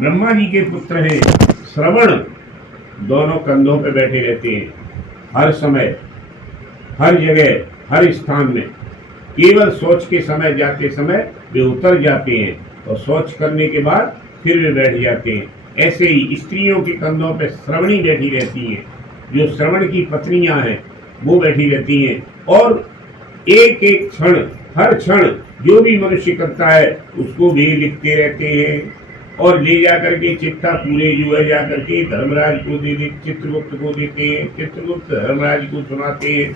ब्रह्मा जी के पुत्र हैं श्रवण, दोनों कंधों पे बैठे रहते हैं हर समय, हर जगह, हर स्थान में। केवल सोच के समय जाते समय वे उतर जाते हैं और सोच करने के बाद फिर वे बैठ जाते हैं। ऐसे ही स्त्रियों के कंधों पे श्रवणी बैठी रहती हैं, जो श्रवण की पत्नियां हैं वो बैठी रहती हैं। और एक एक क्षण, हर क्षण जो भी मनुष्य करता है उसको वे लिखते रहते हैं और ले जाकर के चिट्ठा पूरे जो है जाकर के धर्मराज को दे दे, चित्रगुप्त को देते हैं। चित्रगुप्त धर्मराज को सुनाते हैं।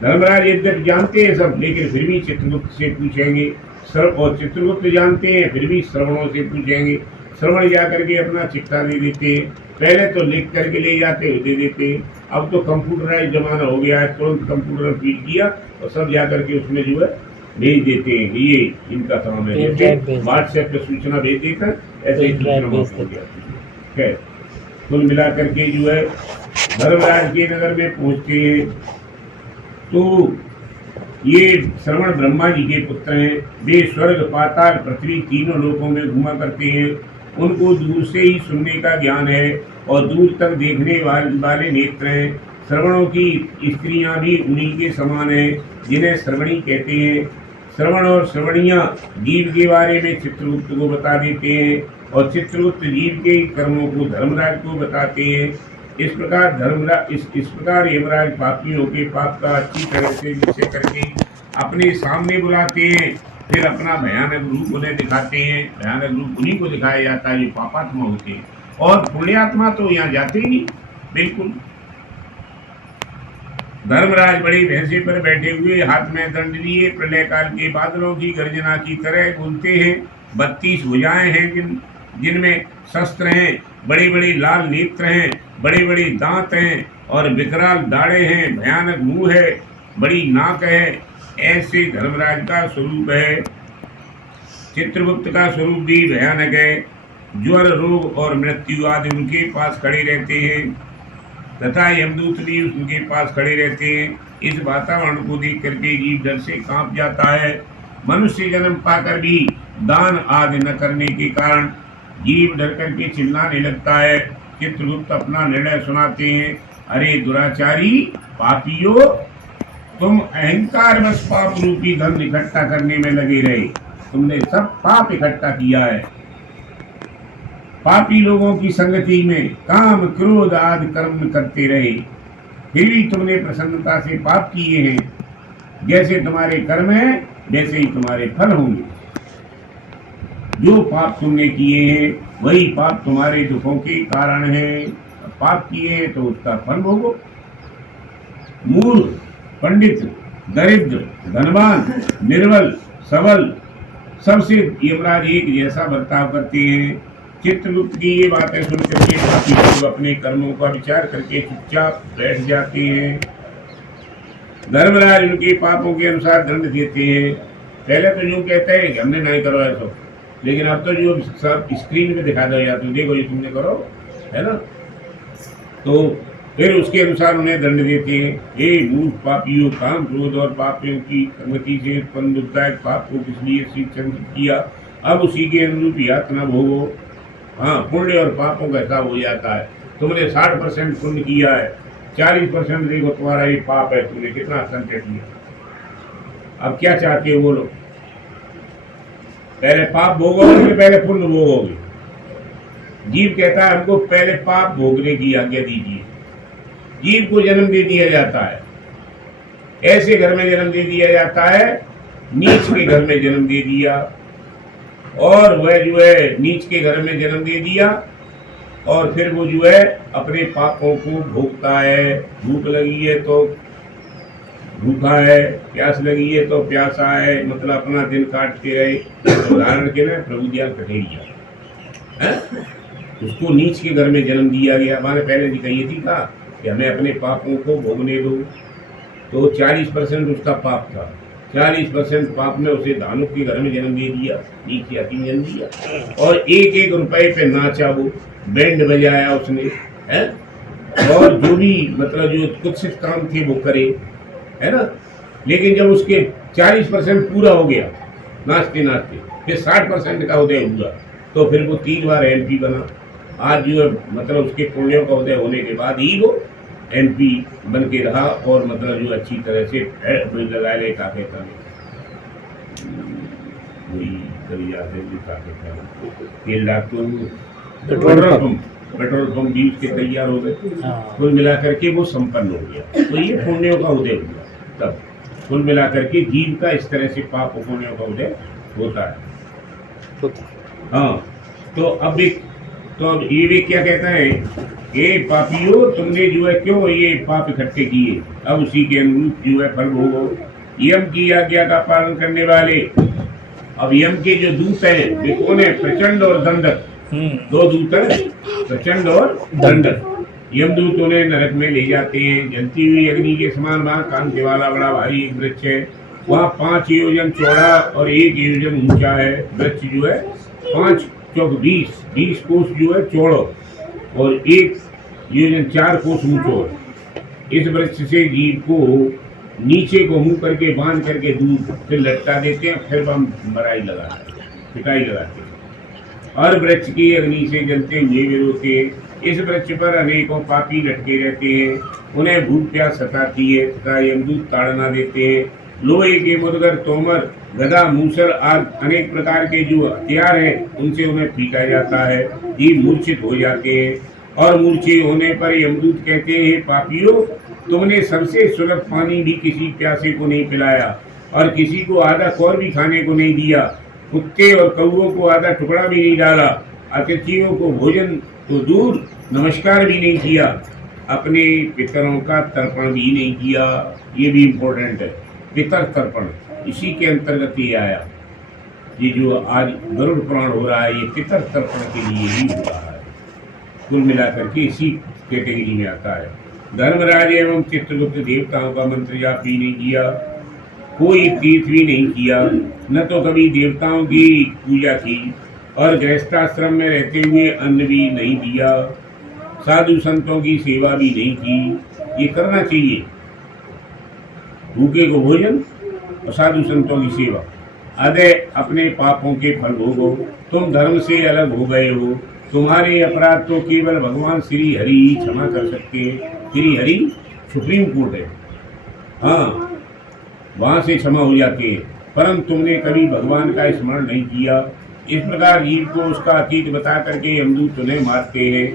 धर्मराज यद्यप जानते हैं सब, लेकिन फिर भी चित्रगुप्त से पूछेंगे। और चित्रगुप्त जानते हैं फिर भी श्रवणों से पूछेंगे। श्रवण जाकर के अपना चिट्ठा दे देते हैं। पहले तो लिख करके ले जाते दे देते हैं, अब तो कंप्यूटराइज जमाना हो गया है, तुरंत कंप्यूटर फीड किया और सब जाकर के उसमें जो है भेज देते हैं। ये इनका काम है। जैसे व्हाट्सएप पे सूचना भेज देता है, ऐसे ही सूचना पहुंच जाती है। कुल मिलाकर के जो है धर्मराज के नगर में पहुंचते हैं तो ये श्रवण ब्रह्मा जी के पुत्र हैं। वे स्वर्ग, पाताल, पृथ्वी तीनों लोकों में घुमा करते हैं। उनको दूर से ही सुनने का ज्ञान है और दूर तक देखने वाले नेत्र हैं। श्रवणों की स्त्रियां भी उन्हीं के समान हैं, जिन्हें श्रवणी कहते हैं। श्रवण और श्रवणियां जीव के बारे में चित्रगुप्त को बता देते हैं और चित्रगुप्त जीव के कर्मों को धर्मराज को बताते हैं। इस प्रकार यमराज पापियों के पाप का अच्छी तरह से निश्चय करके अपने सामने बुलाते हैं। फिर अपना भयानक रूप उन्हें दिखाते हैं। भयानक रूप उन्हीं को दिखाया जाता है जो पापात्मा होते हैं, और पुण्यात्मा तो यहाँ जाते ही नहीं बिल्कुल। धर्मराज बड़ी भैंसे पर बैठे हुए हाथ में दंड लिए प्रलय काल के बादलों की गर्जना की तरह बोलते हैं। 32 भुजाएं हैं जिनमें शस्त्र हैं, बड़े बड़े लाल नेत्र हैं, बड़े बड़े दांत हैं और विकराल दाढ़े हैं, भयानक मुंह है, बड़ी नाक है। ऐसे धर्मराज का स्वरूप है। चित्रगुप्त का स्वरूप भी भयानक है। ज्वर, रोग और मृत्यु आदि उनके पास खड़े रहते हैं तथा यमदूत भी उनके पास खड़े रहते हैं। इस वातावरण को देख करके जीव डर से कांप जाता है। मनुष्य जन्म पाकर भी दान आदि न करने के कारण जीव डर करके चिल्लाने लगता है। चित्रगुप्त अपना निर्णय सुनाते हैं। अरे दुराचारी पापियों, तुम अहंकार बस पाप रूपी धन इकट्ठा करने में लगे रहे। तुमने सब पाप इकट्ठा किया है। पापी लोगों की संगति में काम, क्रोध आदि कर्म करते रहे, फिर भी तुमने प्रसन्नता से पाप किए हैं। जैसे तुम्हारे कर्म है वैसे ही तुम्हारे फल होंगे। जो पाप तुमने किए हैं वही पाप तुम्हारे दुखों के कारण है। पाप किए हैं तो उसका फल भोगो। मूर्ख, पंडित, दरिद्र, धनवान, निर्बल, सबल, सबसे यमराज एक जैसा बर्ताव करते हैं। चित्रगुप्त की ये बातें सुनकर के पापी लोग अपने कर्मों का विचार करके चुपचाप बैठ जाते हैं। धर्मराज उनके पापों के अनुसार दंड देते हैं। पहले तो यूं कहते हैं कि हमने नहीं करवाया तो, लेकिन अब तो जो सब स्क्रीन पे दिखा दो या तो देखो ये तुमने करो, है ना। तो फिर उसके अनुसार उन्हें दंड देते हैं। हे मूर्ख पापियों, काम, क्रोध और पापियों की संगति से उत्पन्न दुखदायक पाप को किस लिए शिक्षण किया, अब उसी के अनुरूप यातना भोगो। हाँ, पुण्य और पापों का हिसाब हो जाता है। तुमने 60% पुण्य किया है, 40% देखो तुम्हारा ये पाप है, तुमने कितना संचय किया। अब क्या चाहते हो बोलो, पहले पाप भोगोगे कि पहले पुण्य भोगोगे? जीव कहता है हमको पहले पाप भोगने की आज्ञा दीजिए। जीव को जन्म दे दिया जाता है, ऐसे घर में जन्म दे दिया जाता है, नीच के घर में जन्म दे दिया, और वह जो है नीच के घर में जन्म दे दिया और फिर वो जो है अपने पापों को भोगता है। भूख लगी है तो भूखा है, प्यास लगी है तो प्यासा है, मतलब अपना दिन काटते रहे। उदाहरण के लिए प्रभु दयाल कठेरिया, उसको नीच के घर में जन्म दिया गया। मैंने पहले भी कही थी कहा कि हमें अपने पापों को भोगने दो। तो 40% उसका पाप था, 40% पाप में उसे दानव के घर में जन्म दे दिया, नीच जाति में जन्म दिया। और एक एक रुपए पे नाचा, वो बैंड बजाया उसने, है, और जो भी मतलब जो कुत्सित काम थे वो करे, है ना। लेकिन जब उसके 40% पूरा हो गया नाचते नाचते, फिर 60% का उदय हुआ, तो फिर वो 3 बार MP बना। आज जो है मतलब उसके पुण्यों का उदय होने के बाद ही वो MP बन के रहा और मतलब जो अच्छी तरह से लगा ले का कहता है वही कभी याद है जो का कहता है तेल डालते पेट्रोल पंप भी उसके तैयार हो गए। कुल मिलाकर के वो संपन्न हो गया। तो ये पुण्यों का उदय हुआ। तब कुल मिलाकर के जीव का इस तरह से पाप पुण्यों का उदय होता है। हाँ, तो अब ये भी क्या कहता है, ये पापियों तुमने जो है क्यों ये पाप इकट्ठे किए, अब उसी के अनुरूप जो है फल भोगो। यम की आज्ञा का पालन करने वाले, अब यम के जो दूत हैं वे कौन है, प्रचंड और दंडक। 2 दूत हैं, प्रचंड और दंडक। यमदूत उन्हें नरक में ले जाते हैं। जलती हुई अग्नि के समान वहाँ कांति वाला बड़ा भारी एक वृक्ष है। वहाँ 5 योजन चौड़ा और 1 योजन ऊंचा है। वृक्ष जो है 5 चौक 20 कोस जो है चौड़ो और 1 योजन 4 कोस ऊंचो है। इस वृक्ष से जीव को नीचे को मुंह करके बांध करके दूर फिर लटका देते हैं, फिर हम मराई लगाते हैं, पिटाई लगाते हैं और वृक्ष की अग्नि से जलते हुए वे रोते हैं। इस वृक्ष पर अनेकों पापी लटके रहते हैं, उन्हें भूख प्यास सताती है तथा यमदूत ताड़ना देते हैं। लोहे के मुदगर, तोमर, गदा, मूसल आदि अनेक प्रकार के जो हथियार हैं उनसे उन्हें पीटा जाता है। जीव मूर्छित हो जाते हैं और मूर्छित होने पर यमदूत कहते हैं, पापियों तुमने सबसे सुलभ पानी भी किसी प्यासे को नहीं पिलाया और किसी को आधा कौर भी खाने को नहीं दिया। कुत्ते और कौओं को आधा टुकड़ा भी नहीं डाला। अतिथियों को भोजन तो दूर, नमस्कार भी नहीं किया। अपने पितरों का तर्पण भी नहीं किया। ये भी इम्पोर्टेंट है, पितर तर्पण, इसी के अंतर्गत ये आया। ये जो आज गरुड़ पुराण हो रहा है ये पितर तर्पण के लिए ही हो रहा है। कुल मिलाकर के इसी कैटेगरी में आता है। धर्मराज एवं चित्रगुप्त देवताओं का मंत्र जाप भी नहीं किया, कोई तीर्थ भी नहीं किया, न तो कभी देवताओं की पूजा की और गृहस्थाश्रम में रहते हुए अन्न भी नहीं दिया, साधु संतों की सेवा भी नहीं की। ये करना चाहिए, भूखे को भोजन और साधु संतों की सेवा। अदय अपने पापों के फल भोगो, तुम धर्म से अलग हो गए हो। तुम्हारे अपराध तो केवल भगवान श्री हरि ही क्षमा कर सकते हैं। श्री हरि सुप्रीम कोर्ट है, हाँ, वहाँ से क्षमा हो जाती है, परंतु तुमने कभी भगवान का स्मरण नहीं किया। इस प्रकार जीव को उसका अतीत बता करके यमदूत उन्हें मारते हैं।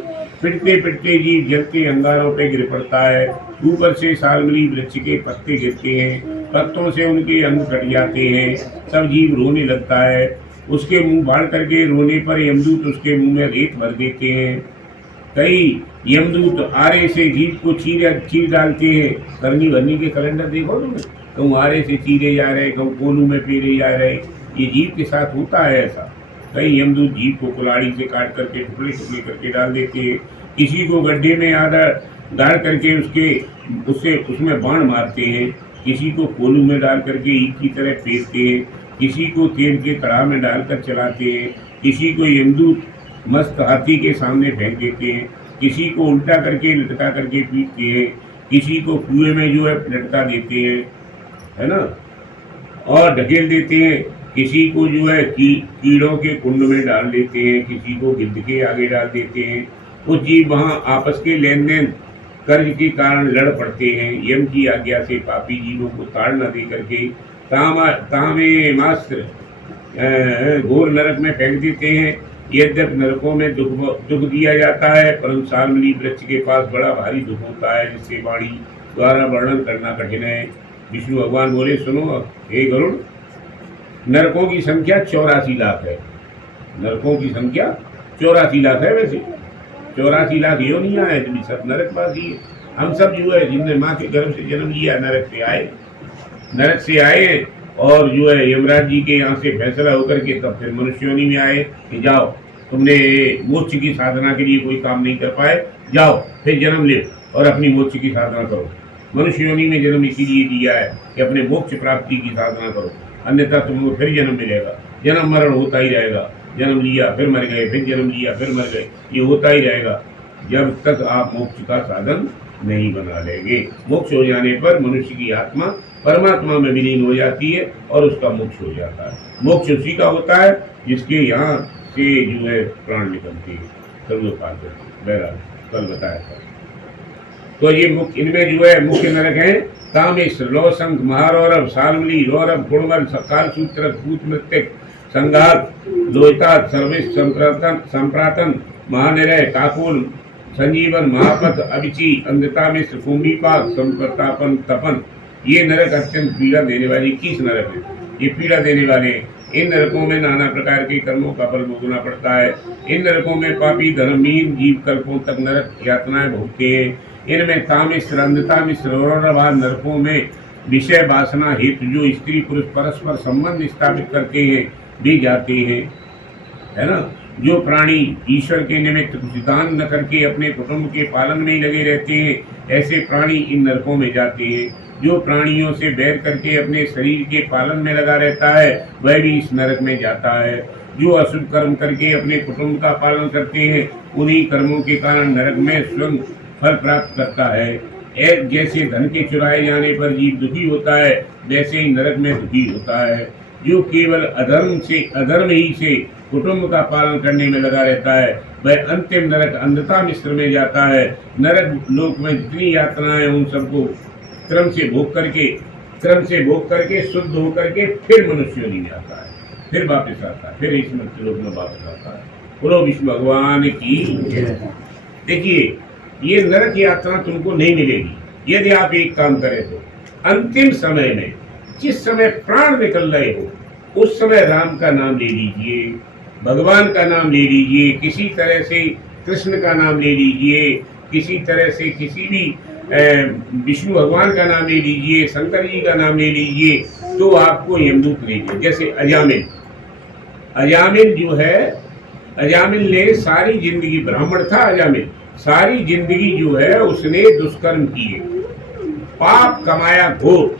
पिटते पिटते जीव जलते अंगारों पे गिर पड़ता है। ऊपर से सालमली वृक्ष के पत्ते गिरते हैं, पत्तों से उनके अंग कट जाते हैं। तब जीव रोने लगता है। उसके मुंह फाड़ करके रोने पर यमदूत उसके मुंह में रेत भर देते हैं। कई यमदूत आरे से जीव को चीर डालते हैं। करनी भरनी के कैलेंडर देखो तुमने, कहूँ आरे से चीरे जा रहे, कहूँ कोलू में पेरे जा रहे। ये जीव के साथ होता है ऐसा। कई यमदूत जीव को कुल्हाड़ी से काट करके टुकड़े टुकड़े करके डाल देते हैं। किसी को गड्ढे में आधा डाल करके उसमें बाण मारते हैं। किसी को कोलू में डाल करके ईंट की तरह फेंकते हैं। किसी को तेल के कड़ाह में डालकर चलाते हैं। किसी को यमदूत मस्त हाथी के सामने फेंक देते हैं। किसी को उल्टा करके लटका करके पीटते हैं। किसी को कुएं में जो है लटका देते हैं, है ना, और ढकेल देते हैं। किसी को जो है कीड़ों के कुंड में डाल देते हैं। किसी को गिद्ध के आगे डाल देते हैं। कुछ जीव वहाँ आपस के लेन देन कर्ज के कारण लड़ पड़ते हैं। यम की आज्ञा से पापी जीवों को ताड़ना दे करके तामे मास्त्र घोर नरक में फेंक देते हैं। यद्यपि नरकों में दुख दिया जाता है, परंतु सालमली वृक्ष के पास बड़ा भारी दुख होता है, जिससे वाणी द्वारा वर्णन करना कठिन है। विष्णु भगवान बोले, सुनो हे गरुड़, नरकों की संख्या 84 लाख है। नरकों की संख्या 84 लाख है। वैसे 84 लाख योनियां है, तो सब नरकवासी है। हम सब जो है जिनने माँ के गर्भ से जन्म लिया नरक से आए और जो है यमराज जी के यहाँ से फैसला होकर के तब फिर मनुष्य योनि में आए कि जाओ, तुमने मोक्ष की साधना के लिए कोई काम नहीं कर पाए, जाओ फिर जन्म ले और अपनी मोक्ष की साधना करो। मनुष्य योनि में जन्म इसीलिए दिया है कि अपने मोक्ष प्राप्ति की साधना करो, अन्यथा तुमको फिर जन्म मिलेगा। जन्म मरण होता ही रहेगा। जन्म लिया फिर मर गए, फिर जन्म लिया फिर मर गए, ये होता ही रहेगा जब तक आप मोक्ष का साधन नहीं बना लेंगे। मोक्ष हो जाने पर मनुष्य की आत्मा परमात्मा में विलीन हो जाती है और उसका मोक्ष हो जाता है। मोक्ष उसी का होता है जिसके यहाँ से जो है प्राण निकलते हैं, सर्वोपात बहरहाल कल बताया था। तो ये मुख्य, इनमें जो है मुख्य नरक है कामेश, लोसंग, महारौरव, सालमली, रौरव, गुणवल, कालसूत्र, भूत मृत्यक, संघात, लोहितात्, सर्वेश, संप्रातन, महानिरय, काकुल, संजीवन, महापथ, अभिची, अंधता मिश्र, कुंभीपाक, संप्रतापन, तपन। ये नरक अत्यंत पीड़ा देने वाली 21 नरक है, ये पीड़ा देने वाले हैं। इन नरकों में नाना प्रकार के कर्मों का फल भोगना पड़ता है। इन नरकों में पापी धर्महीन जीव कल्पों तक नरक यातनाएं भोगते हैं। इनमें तामिश्र, अंधता मिश्र, रौरवाद नरकों में विषय वासना हेतु जो स्त्री पुरुष परस्पर संबंध स्थापित करते हैं भी जाते हैं, है ना। जो प्राणी ईश्वर के निमित्त कुछ दान न करके अपने कुटुंब के पालन में ही लगे रहते हैं, ऐसे प्राणी इन नरकों में जाते हैं। जो प्राणियों से बैर करके अपने शरीर के पालन में लगा रहता है, वह भी इस नरक में जाता है। जो अशुभ कर्म करके अपने कुटुंब का पालन करते हैं, उन्हीं कर्मों के कारण नरक में स्वयं फल प्राप्त करता है। जैसे धन के चुराए जाने पर जीव दुखी होता है, वैसे ही नरक में दुखी होता है। जो केवल अधर्म ही से कुटुंब का पालन करने में लगा रहता है, वह अंतिम नरक अंधता मिश्र में जाता है। नरक लोक में जितनी यातनाएं उन सबको क्रम से भोग करके शुद्ध होकर के फिर मनुष्य योनि में आता है, फिर वापस आता है, फिर इस मृत्यु लोक में वापस आता है। बोलो विष्णु भगवान की। देखिए, ये नरक यात्रा तुमको नहीं मिलेगी यदि आप एक काम करें तो। अंतिम समय में जिस समय प्राण निकल रहे हो, उस समय राम का नाम ले लीजिए, भगवान का नाम ले लीजिए, किसी तरह से कृष्ण का नाम ले लीजिए, किसी तरह से किसी भी विष्णु भगवान का नाम ले लीजिए, शंकर जी का नाम ले लीजिए, तो आपको यमदूत लेंगे। जैसे अजामिल जो है, अजामिल ने सारी जिंदगी, ब्राह्मण था अजामिल, सारी जिंदगी जो है उसने दुष्कर्म किए, पाप कमाया घोर।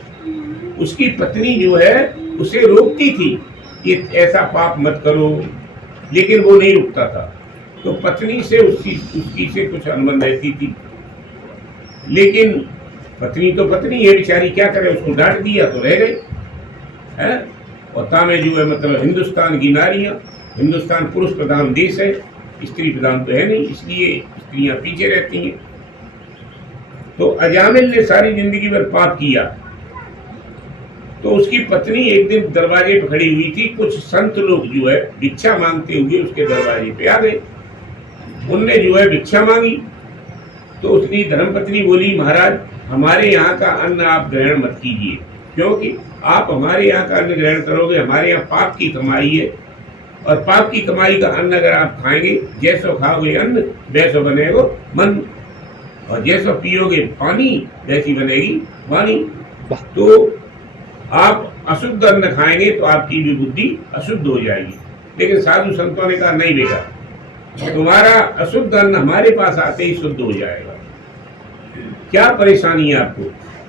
उसकी पत्नी जो है उसे रोकती थी कि ऐसा पाप मत करो, लेकिन वो नहीं रुकता था। तो पत्नी से उसकी से कुछ अनबन रहती थी, लेकिन पत्नी तो पत्नी है बेचारी, क्या करे, उसको डांट दिया तो रह गई है। और तामे जो है मतलब हिंदुस्तान की नारियां, हिंदुस्तान पुरुष प्रधान देश है, स्त्री प्रधान तो है नहीं, इसलिए स्त्रियां पीछे रहती हैं। तो अजामिल ने सारी जिंदगी भर पाप किया। तो उसकी पत्नी एक दिन दरवाजे पर खड़ी हुई थी, कुछ संत लोग जो है भिक्षा मांगते हुए उसके दरवाजे पे आ गए। उनने जो है भिक्षा मांगी, तो उसकी धर्मपत्नी बोली, महाराज हमारे यहाँ का अन्न आप ग्रहण मत कीजिए, क्योंकि आप हमारे यहाँ का अन्न ग्रहण करोगे, हमारे यहाँ पाप की कमाई है, और पाप की कमाई का अन्न अगर आप खाएंगे, जैसो खाओगे अन्न वैसो बनेगा मन, और जैसो पियोगे पानी वैसी बनेगी वाणी। तो आप अशुद्ध अन्न खाएंगे तो आपकी भी बुद्धि अशुद्ध हो जाएगी। लेकिन साधु संतों ने कहा, नहीं बेटा, तुम्हारा अशुद्ध अन्न हमारे पास आते ही शुद्ध हो जाएगा, क्या परेशानी है आपको।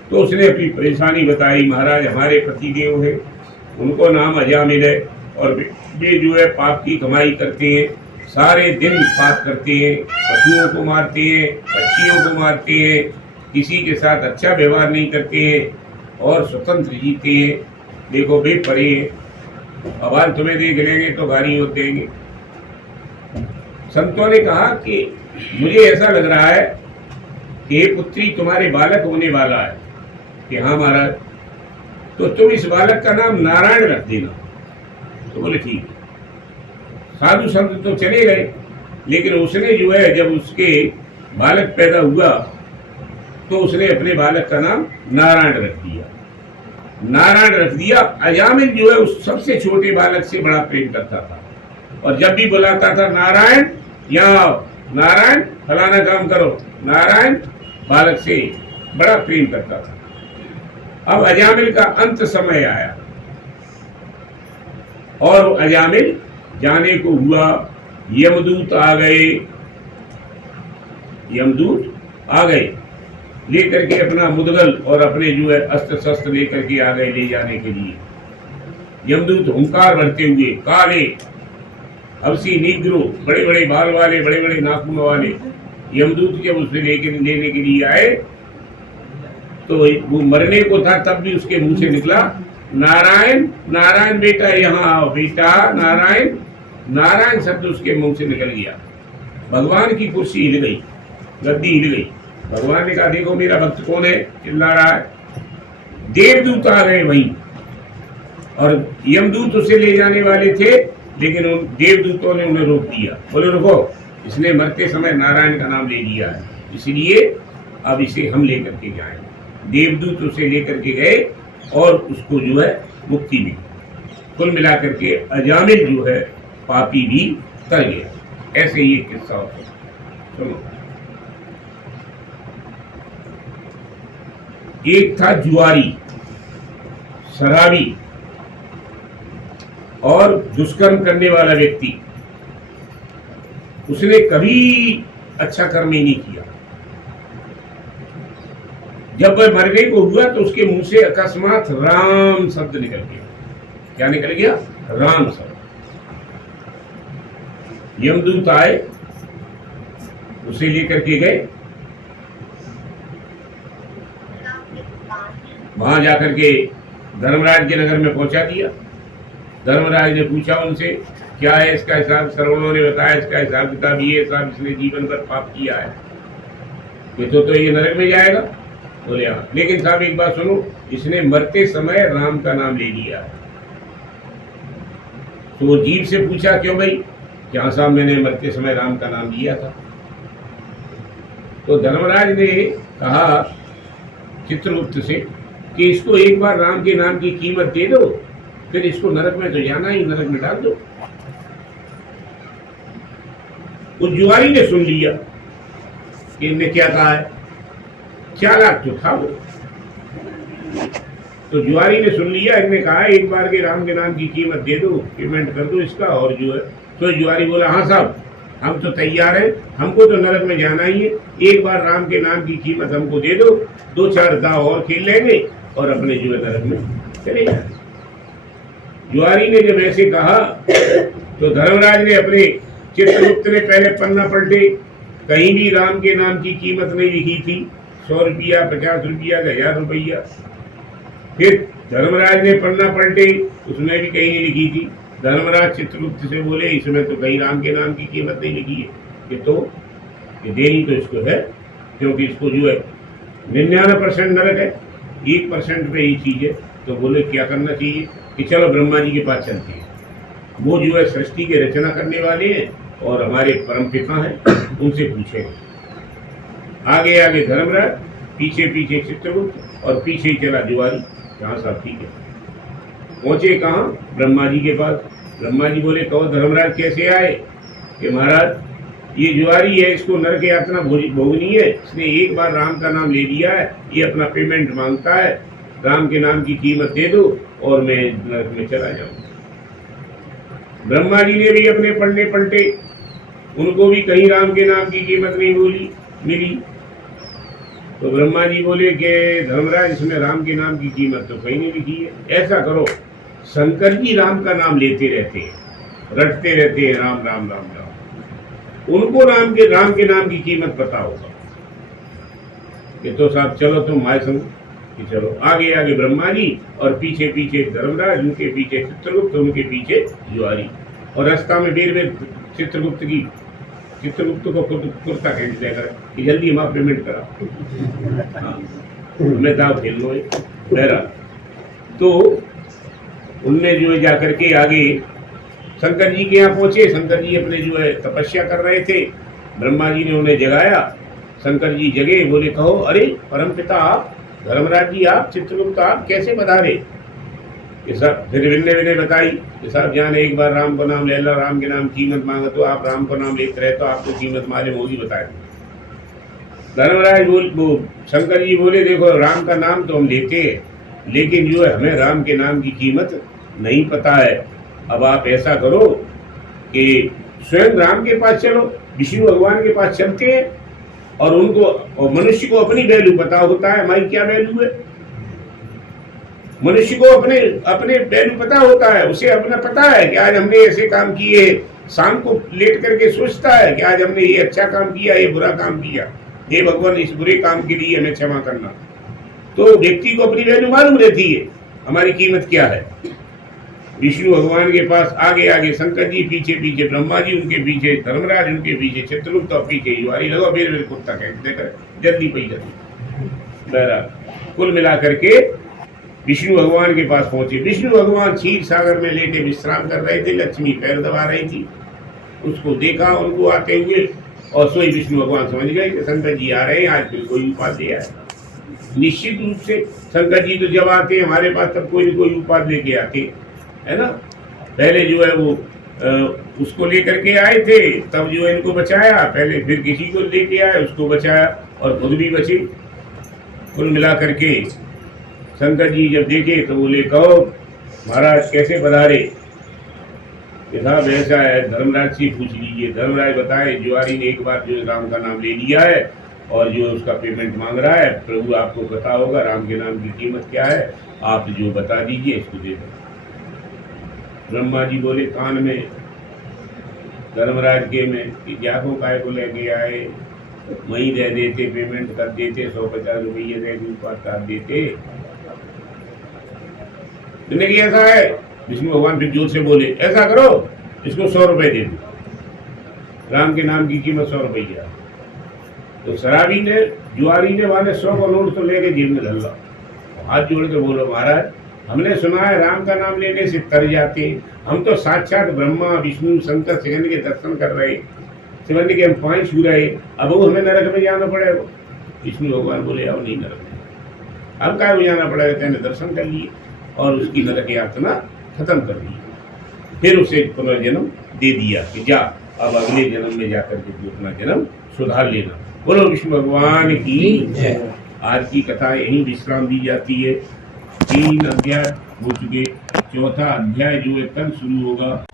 तो उसने अपनी परेशानी बताई, महाराज हमारे पतिदेव है, उनको नाम अजामिल है, और वे जो है पाप की कमाई करते हैं, सारे दिन पाप करते हैं, पशुओं को मारते हैं, पक्षियों को मारते हैं, किसी के साथ अच्छा व्यवहार नहीं करते हैं, और स्वतंत्र जीते हैं। देखो भाई परे अब आज तुम्हें देख लेंगे तो गाली होते देंगे। संतों ने कहा कि मुझे ऐसा लग रहा है कि हे पुत्री, तुम्हारे बालक होने वाला है। कि हाँ महाराज, तो तुम इस बालक का नाम नारायण रख देना। तो बोले ठीक है। साधु संत तो चले गए, लेकिन उसने जो है जब उसके बालक पैदा हुआ तो उसने अपने बालक का नाम नारायण रख दिया। नारायण रख दिया। अजामिल जो है उस सबसे छोटे बालक से बड़ा प्रेम करता था, और जब भी बुलाता था नारायण यहाँ आओ, नारायण फलाना काम करो, नारायण बालक से बड़ा प्रेम करता था। अब अजामिल का अंत समय आया और अजामिल जाने को हुआ। यमदूत आ गए लेकर के अपना मुदगल और अपने जो है अस्त्र शस्त्र लेकर के आ गए ले जाने के लिए। यमदूत हुंकार भरते हुए, काले हबसी नीग्रो, बड़े बड़े बाल वाले, बड़े बड़े नाखून वाले यमदूत जब उसे लेने के लिए आए तो वो मरने को था, तब भी उसके मुंह से निकला, नारायण नारायण बेटा यहाँ आओ, बेटा नारायण नारायण शब्द उसके मुंह से निकल गया। भगवान की कुर्सी हिल गई, गद्दी हिल गई। भगवान ने कहा देखो मेरा भक्त कौन है, चिल्ला रहा है। देवदूत आ गए वहीं, और यमदूत उसे ले जाने वाले थे, लेकिन उन देवदूतों ने उन्हें रोक दिया। बोले रुको, इसने मरते समय नारायण का नाम ले लिया है, इसलिए अब इसे हम लेकर के जाएंगे। देवदूत उसे लेकर के गए और उसको जो है मुक्ति मिली। कुल मिलाकर के अजामिल जो है पापी भी तर गया। ऐसे ही एक किस्सा होता है। सुनो, एक था जुआरी, शराबी और दुष्कर्म करने वाला व्यक्ति। उसने कभी अच्छा कर्म ही नहीं किया। जब वह मरने को हुआ तो उसके मुंह से अकस्मात राम शब्द निकल गया। क्या निकल गया? राम शब्द। यमदूत आए, उसे लेकर के गए, वहां जाकर के धर्मराज के नगर में पहुंचा दिया। धर्मराज ने पूछा उनसे क्या है इसका हिसाब। श्रवणों ने बताया इसका हिसाब किताब ये साहब, इसने जीवन भर पाप किया है, ये तो ये नरक में जाएगा। बोले हाँ, लेकिन साहब एक बात सुनो, इसने मरते समय राम का नाम ले लिया है। तो वो जीव से पूछा क्यों भाई? क्या साहब मैंने मरते समय राम का नाम लिया था। तो धर्मराज ने कहा चित्रगुप्त से कि इसको एक बार राम के नाम की कीमत दे दो, फिर इसको नरक में तो जाना ही, नरक में डाल दो। उस जुआरी ने सुन लिया कि इनने क्या कहा है। चालाक तो था वो। तो जुआरी ने सुन लिया, इनने कहा एक बार के राम के नाम की कीमत दे दो, पेमेंट कर दो इसका। और जो है तो जुआरी बोला हाँ साहब हम तो तैयार हैं, हमको तो नरक में जाना ही है, एक बार राम के नाम की कीमत हमको दे दो, 2-4 दाव और खेल लेंगे और अपने जो है नरक में चले जाए। जुआरी ने जब ऐसे कहा तो धर्मराज ने अपने चित्रगुप्त ने पहले पन्ना पलटे, कहीं भी राम के नाम की कीमत नहीं लिखी थी। 100 रुपया, 50 रुपया, 1000 रुपया। फिर धर्मराज ने पन्ना पलटे, उसमें भी कहीं नहीं लिखी थी। धर्मराज चित्रगुप्त से बोले इसमें तो कहीं राम के नाम की कीमत नहीं लिखी है, ये देनी तो इसको है, क्योंकि इसको जो है 99% नरक है, 1% पे ये चीज है। तो बोले क्या करना चाहिए कि चलो ब्रह्मा जी के पास चलते हैं, वो जो है सृष्टि के रचना करने वाले हैं और हमारे परम पिता हैं, उनसे पूछेंगे। आगे आगे धर्मराज, पीछे पीछे चित्रगुप्त और पीछे ही चला जुआरी। कहाँ साहब ठीक है। पहुंचे कहाँ? ब्रह्मा जी के पास। ब्रह्मा जी बोले कहो धर्मराज कैसे आए? कि महाराज ये जुआरी है, इसको नरक यातना भोगनी है, इसने एक बार राम का नाम ले लिया है, ये अपना पेमेंट मांगता है, राम के नाम की कीमत दे दो और मैं नरक में चला जाऊं। ब्रह्मा जी ने भी अपने पन्ने पलटे, उनको भी कहीं राम के नाम की कीमत नहीं मिली। तो ब्रह्मा जी बोले कि धर्मराज इसमें राम के नाम की कीमत तो कहीं नहीं लिखी है। ऐसा करो, शंकर जी राम का नाम लेते रहते हैं, रटते रहते हैं राम राम राम राम, उनको राम के नाम की कीमत पता होगा। कि तो साहब चलो तुम हमारे संग कि चलो। आगे आगे ब्रह्मा जी और पीछे पीछे धर्मराज, उनके पीछे चित्रगुप्त, उनके पीछे जुआरी। और रास्ता में बेर चित्रगुप्त को कुर्ता खींच देगा कि जल्दी हमारा पेमेंट करा। हाँ, मैं दाव खेल लो बहरा। तो उनने जो है जाकर के आगे शंकर जी के यहाँ पहुंचे। शंकर जी अपने जो है तपस्या कर रहे थे, ब्रह्मा जी ने उन्हें जगाया। शंकर जी जगे, बोले कहो अरे परमपिता आप, धर्मराज जी आप, चित्रगुप्त आप कैसे पधारे? ये सब फिर विनय बताई कि साहब जाने एक बार राम को नाम ले लो, राम के नाम कीमत मांगा तो आप राम को नाम लेते रहे तो आपको कीमत मालूम होगी, बताए। धर्मराज वो शंकर जी बोले देखो राम का नाम तो हम लेते हैं, लेकिन जो है हमें राम के नाम की कीमत नहीं पता है। अब आप ऐसा करो कि स्वयं राम के पास चलो, विष्णु भगवान के पास चलते हैं और उनको, और मनुष्य को अपनी वैल्यू पता होता है, हमारी क्या वैल्यू है। मनुष्य को अपने वैल्यू पता होता है, उसे अपना पता है कि आज हमने ऐसे काम किए। शाम को लेट करके सोचता है कि आज हमने ये अच्छा काम किया, ये बुरा काम किया, हे भगवान इस बुरे काम के लिए हमें क्षमा करना। तो व्यक्ति को अपनी वैल्यू मालूम रहती है, हमारी कीमत क्या है। विष्णु भगवान के पास आगे आगे शंकर जी, पीछे पीछे ब्रह्मा जी, उनके पीछे धर्मराज, उनके पीछे चित्रगुप्त और पीछे युवारी लगो फिर मेरे कुत्ता कहते कर जल्दी पई जल्दी। बहरहाल कुल मिलाकर के विष्णु भगवान के पास पहुंचे। विष्णु भगवान क्षीर सागर में लेटे विश्राम कर रहे थे। लक्ष्मी पैर दबा रही थी, उसको देखा उनको आते हुए और सोई विष्णु भगवान समझ गए कि शंकर जी आ रहे हैं, आज फिर कोई उपाध्याय आएगा। निश्चित रूप से शंकर जी तो जब आते हैं हमारे पास तब कोई न कोई उपाध लेके आते है ना। पहले जो है वो उसको लेकर के आए थे, तब जो है इनको बचाया, पहले फिर किसी को लेके आए उसको बचाया और खुद भी बचे। कुल मिला करके शंकर जी जब देखे तो बोले कहो महाराज कैसे पधारे। साहब ऐसा है, धर्मराज से पूछ लीजिए। धर्मराज बताए जुआरी ने एक बार जो राम का नाम ले लिया है और जो उसका पेमेंट मांग रहा है, प्रभु आपको पता होगा राम के नाम की कीमत क्या है, आप जो बता दीजिए इसको दे दो। ब्रह्मा जी बोले कान में धर्मराज के में कि जाको काय को लेके आए, वहीं दे देते, पेमेंट कर देते, 150 रुपये दे काट देते। तुमने कि ऐसा है, विष्णु भगवान फिर जोर से बोले ऐसा करो इसको 100 रुपए दे दो, राम के नाम की कीमत 100 रुपया। तो शराबी ने जुआरी ने वाले 100 का नोट तो लेके जेब में धर ला, हाथ जोड़ के बोलो महाराज हमने सुना है राम का नाम लेने से तर जाते, हम तो साक्षात ब्रह्मा विष्णु शंकर शिवन के दर्शन कर रहे, शिवन के हम पांच छू रहे, अब वो हमें नरक में जाना पड़ेगा। विष्णु भगवान बोले अब नहीं नरक में, अब क्या जाना पड़ेगा, तेने दर्शन कर लिए और उसकी नरक यातना खत्म कर दी। फिर उसे पुनर्जन्म दे दिया कि जा अब अगले जन्म में जाकर के तू अपना जन्म सुधार लेना। बोलो विष्णु भगवान की। आज की कथा यहीं विश्राम दी जाती है। 3 अध्याय हो चुके, चौथा अध्याय जो है कल शुरू होगा।